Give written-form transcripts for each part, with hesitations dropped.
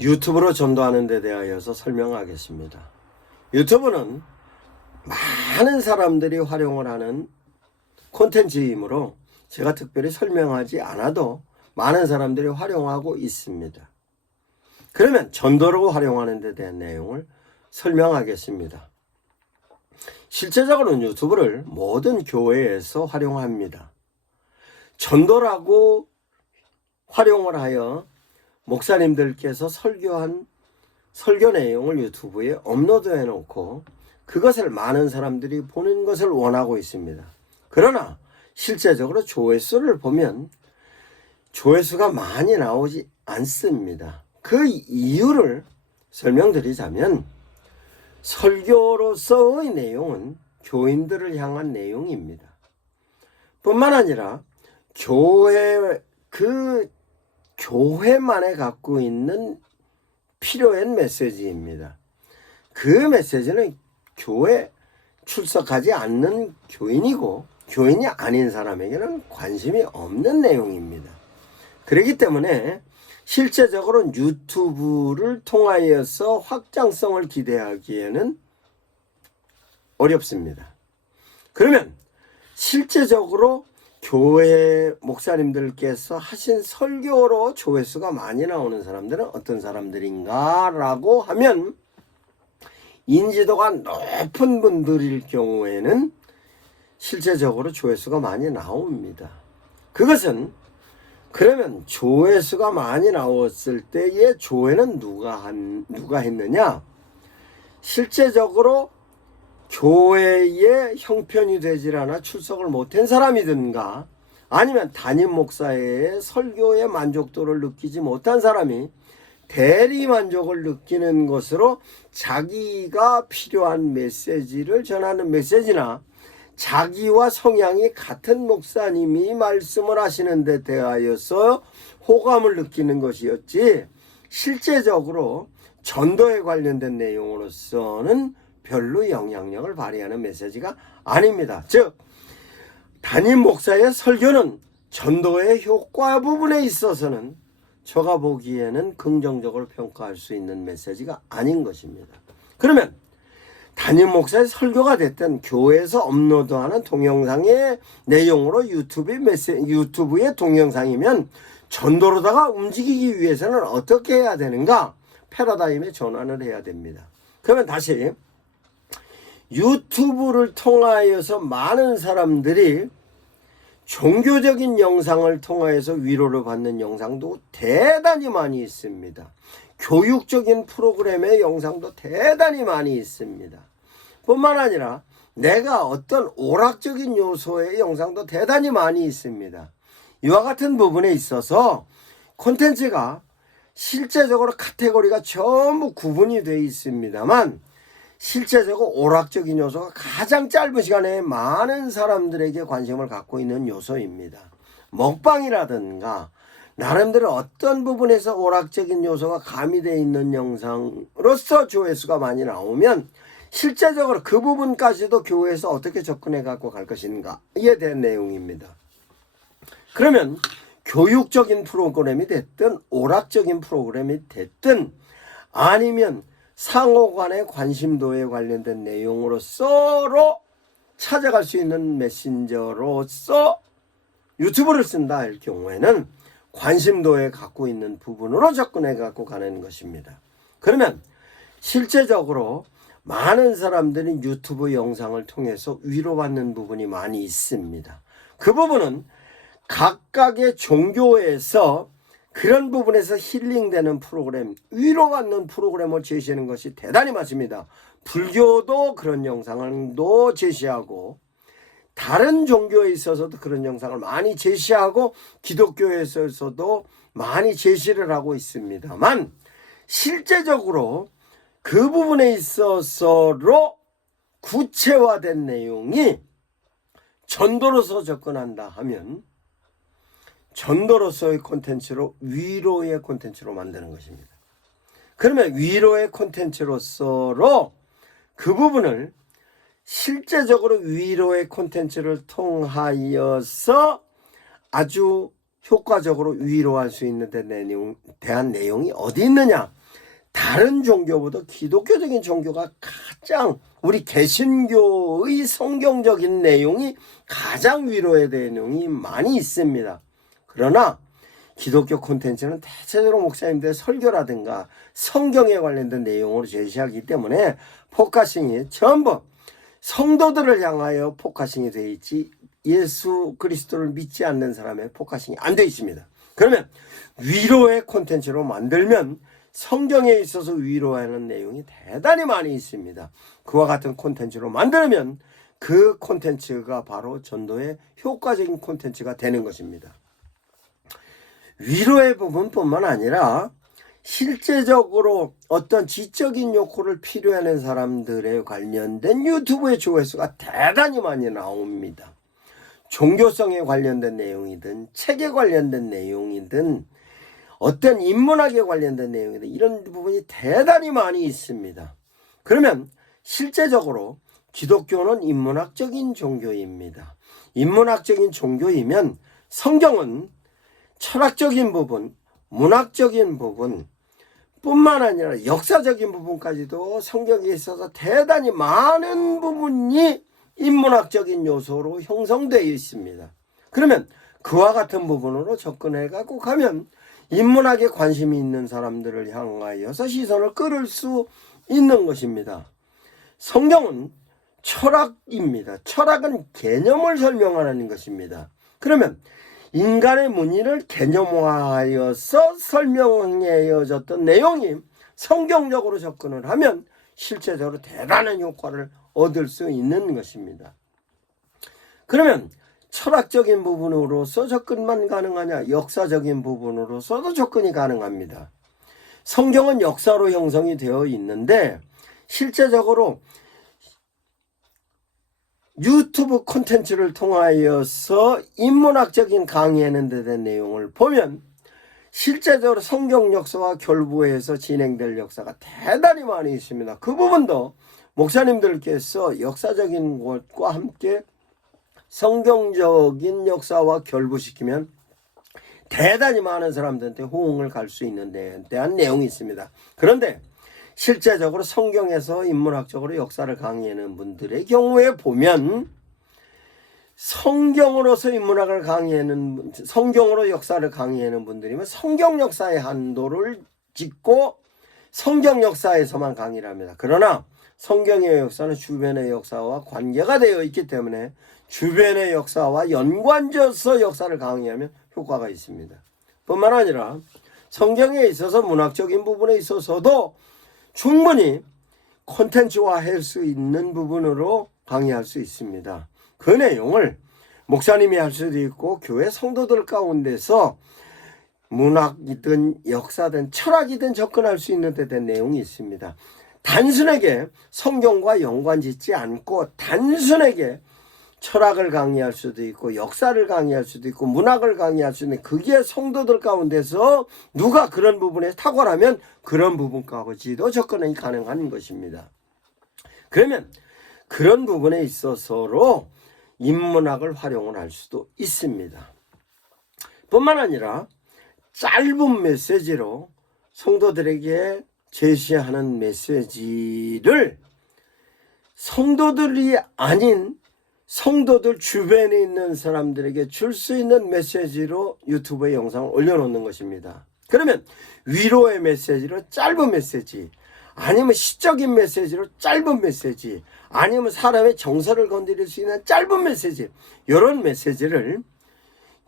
유튜브로 전도하는 데 대하여서 설명하겠습니다. 유튜브는 많은 사람들이 활용을 하는 콘텐츠이므로 제가 특별히 설명하지 않아도 많은 사람들이 활용하고 있습니다. 그러면 전도로 활용하는 데 대한 내용을 설명하겠습니다. 실제적으로는 유튜브를 모든 교회에서 활용합니다. 전도라고 활용을 하여 목사님들께서 설교한 설교 내용을 유튜브에 업로드해 놓고 그것을 많은 사람들이 보는 것을 원하고 있습니다. 그러나 실제적으로 조회수를 보면 조회수가 많이 나오지 않습니다. 그 이유를 설명드리자면 설교로서의 내용은 교인들을 향한 내용입니다. 뿐만 아니라 교회만에 갖고 있는 필요한 메시지입니다. 그 메시지는 교회 출석하지 않는 교인이고 교인이 아닌 사람에게는 관심이 없는 내용입니다. 그렇기 때문에 실제적으로 유튜브를 통하여서 확장성을 기대하기에는 어렵습니다. 그러면 실제적으로 교회 목사님들께서 하신 설교로 조회수가 많이 나오는 사람들은 어떤 사람들인가 라고 하면 인지도가 높은 분들일 경우에는 실제적으로 조회수가 많이 나옵니다. 그것은 그러면 조회수가 많이 나왔을 때의 조회는 누가 했느냐? 실제적으로 교회에 형편이 되질 않아 출석을 못한 사람이든가 아니면 담임 목사의 설교의 만족도를 느끼지 못한 사람이 대리 만족을 느끼는 것으로 자기가 필요한 메시지를 전하는 메시지나 자기와 성향이 같은 목사님이 말씀을 하시는 데 대하여서 호감을 느끼는 것이었지 실제적으로 전도에 관련된 내용으로서는 별로 영향력을 발휘하는 메시지가 아닙니다. 즉 담임 목사의 설교는 전도의 효과 부분에 있어서는 제가 보기에는 긍정적으로 평가할 수 있는 메시지가 아닌 것입니다. 그러면 담임 목사의 설교가 됐든 교회에서 업로드하는 동영상의 내용으로 유튜브의 동영상이면 전도로다가 움직이기 위해서는 어떻게 해야 되는가? 패러다임의 전환을 해야 됩니다. 그러면 다시 유튜브를 통하여서 많은 사람들이 종교적인 영상을 통하여서 위로를 받는 영상도 대단히 많이 있습니다. 교육적인 프로그램의 영상도 대단히 많이 있습니다. 뿐만 아니라 내가 어떤 오락적인 요소의 영상도 대단히 많이 있습니다. 이와 같은 부분에 있어서 콘텐츠가 실제적으로 카테고리가 전부 구분이 되어 있습니다만 실제적으로 오락적인 요소가 가장 짧은 시간에 많은 사람들에게 관심을 갖고 있는 요소입니다. 먹방이라든가 나름대로 어떤 부분에서 오락적인 요소가 가미되어 있는 영상으로서 조회수가 많이 나오면 실제적으로 그 부분까지도 교회에서 어떻게 접근해 갖고 갈 것인가에 대한 내용입니다. 그러면 교육적인 프로그램이 됐든 오락적인 프로그램이 됐든 아니면 상호간의 관심도에 관련된 내용으로서로 찾아갈 수 있는 메신저로서 유튜브를 쓴다 할 경우에는 관심도에 갖고 있는 부분으로 접근해 갖고 가는 것입니다. 그러면 실제적으로 많은 사람들이 유튜브 영상을 통해서 위로받는 부분이 많이 있습니다. 그 부분은 각각의 종교에서 그런 부분에서 힐링되는 프로그램, 위로받는 프로그램을 제시하는 것이 대단히 많습니다. 불교도 그런 영상도 제시하고 다른 종교에 있어서도 그런 영상을 많이 제시하고 기독교에서도 많이 제시를 하고 있습니다만 실제적으로 그 부분에 있어서로 구체화된 내용이 전도로서 접근한다 하면 전도로서의 콘텐츠로 위로의 콘텐츠로 만드는 것입니다. 그러면 위로의 콘텐츠로서로 그 부분을 실제적으로 위로의 콘텐츠를 통하여서 아주 효과적으로 위로할 수 있는 데 대한 내용이 어디 있느냐? 다른 종교보다 기독교적인 종교가 가장 우리 개신교의 성경적인 내용이 가장 위로의 내용이 많이 있습니다. 그러나 기독교 콘텐츠는 대체적으로 목사님들의 설교라든가 성경에 관련된 내용으로 제시하기 때문에 포커싱이 전부 성도들을 향하여 포커싱이 되어 있지 예수 그리스도를 믿지 않는 사람의 포커싱이 안 되어 있습니다. 그러면 위로의 콘텐츠로 만들면 성경에 있어서 위로하는 내용이 대단히 많이 있습니다. 그와 같은 콘텐츠로 만들면 그 콘텐츠가 바로 전도의 효과적인 콘텐츠가 되는 것입니다. 위로의 부분뿐만 아니라 실제적으로 어떤 지적인 욕구를 필요하는 사람들에 관련된 유튜브의 조회수가 대단히 많이 나옵니다. 종교성에 관련된 내용이든 책에 관련된 내용이든 어떤 인문학에 관련된 내용이든 이런 부분이 대단히 많이 있습니다. 그러면 실제적으로 기독교는 인문학적인 종교입니다. 인문학적인 종교이면 성경은 철학적인 부분, 문학적인 부분 뿐만 아니라 역사적인 부분까지도 성경에 있어서 대단히 많은 부분이 인문학적인 요소로 형성되어 있습니다. 그러면 그와 같은 부분으로 접근해가고 가면 인문학에 관심이 있는 사람들을 향하여서 시선을 끌을 수 있는 것입니다. 성경은 철학입니다. 철학은 개념을 설명하는 것입니다. 그러면 인간의 문의를 개념화하여서 설명해졌던 내용이 성경적으로 접근을 하면 실제적으로 대단한 효과를 얻을 수 있는 것입니다. 그러면 철학적인 부분으로서 접근만 가능하냐? 역사적인 부분으로서도 접근이 가능합니다. 성경은 역사로 형성이 되어 있는데 실제적으로 유튜브 콘텐츠를 통하여서 인문학적인 강의하는 데 대한 내용을 보면 실제적으로 성경 역사와 결부해서 진행될 역사가 대단히 많이 있습니다. 그 부분도 목사님들께서 역사적인 것과 함께 성경적인 역사와 결부시키면 대단히 많은 사람들한테 호응을 갈 수 있는 데 대한 내용이 있습니다. 그런데 실제적으로 성경에서 인문학적으로 역사를 강의하는 분들의 경우에 보면 성경으로서 인문학을 강의하는 성경으로 역사를 강의하는 분들이면 성경 역사의 한도를 짓고 성경 역사에서만 강의를 합니다. 그러나 성경의 역사는 주변의 역사와 관계가 되어 있기 때문에 주변의 역사와 연관져서 역사를 강의하면 효과가 있습니다. 뿐만 아니라 성경에 있어서 문학적인 부분에 있어서도 충분히 콘텐츠화할 수 있는 부분으로 강의할 수 있습니다. 그 내용을 목사님이 할 수도 있고 교회 성도들 가운데서 문학이든 역사든 철학이든 접근할 수 있는 데 대한 내용이 있습니다. 단순하게 성경과 연관짓지 않고 단순하게 철학을 강의할 수도 있고 역사를 강의할 수도 있고 문학을 강의할 수 있는 그게 성도들 가운데서 누가 그런 부분에 탁월하면 그런 부분까지도 접근이 가능한 것입니다. 그러면 그런 부분에 있어서로 인문학을 활용을 할 수도 있습니다. 뿐만 아니라 짧은 메시지로 성도들에게 제시하는 메시지를 성도들이 아닌 성도들 주변에 있는 사람들에게 줄 수 있는 메시지로 유튜브에 영상을 올려놓는 것입니다. 그러면 위로의 메시지로 짧은 메시지, 아니면 시적인 메시지로 짧은 메시지, 아니면 사람의 정서를 건드릴 수 있는 짧은 메시지, 이런 메시지를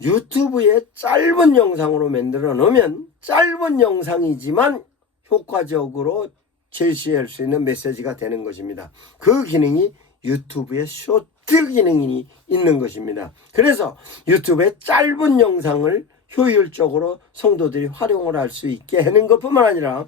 유튜브에 짧은 영상으로 만들어 놓으면 짧은 영상이지만 효과적으로 제시할 수 있는 메시지가 되는 것입니다. 그 기능이 유튜브의 쇼트 기능이 있는 것입니다. 그래서 유튜브에 짧은 영상을 효율적으로 성도들이 활용을 할 수 있게 하는 것뿐만 아니라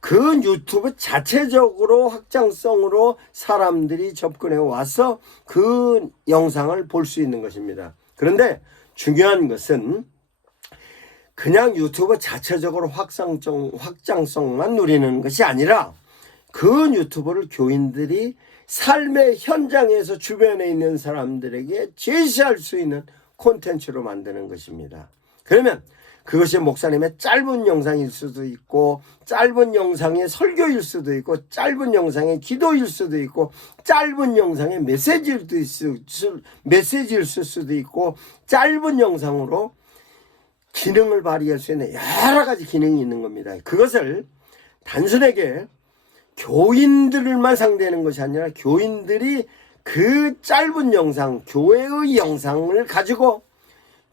그 유튜브 자체적으로 확장성으로 사람들이 접근해 와서 그 영상을 볼 수 있는 것입니다. 그런데 중요한 것은 그냥 유튜브 자체적으로 확장성만 누리는 것이 아니라 그 유튜브를 교인들이 삶의 현장에서 주변에 있는 사람들에게 제시할 수 있는 콘텐츠로 만드는 것입니다. 그러면 그것이 목사님의 짧은 영상일 수도 있고, 짧은 영상의 설교일 수도 있고, 짧은 영상의 기도일 수도 있고, 짧은 영상의 메시지일 수도 있고, 짧은 영상으로 기능을 발휘할 수 있는 여러 가지 기능이 있는 겁니다. 그것을 단순하게 교인들만 상대하는 것이 아니라 교인들이 그 짧은 영상, 교회의 영상을 가지고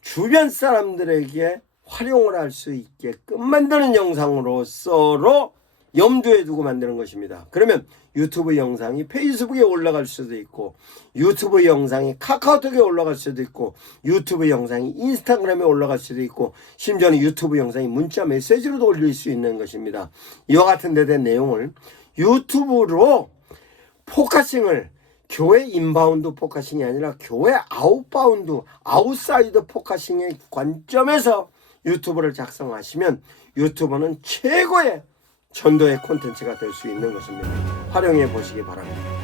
주변 사람들에게 활용을 할 수 있게끔 만드는 영상으로서로 염두에 두고 만드는 것입니다. 그러면 유튜브 영상이 페이스북에 올라갈 수도 있고, 유튜브 영상이 카카오톡에 올라갈 수도 있고, 유튜브 영상이 인스타그램에 올라갈 수도 있고, 심지어는 유튜브 영상이 문자 메시지로도 올릴 수 있는 것입니다. 이와 같은 데 된 내용을 유튜브로 포커싱을, 교회 인바운드 포커싱이 아니라 교회 아웃바운드, 아웃사이드 포커싱의 관점에서 유튜브를 작성하시면 유튜브는 최고의 전도의 콘텐츠가 될 수 있는 것입니다. 활용해 보시기 바랍니다.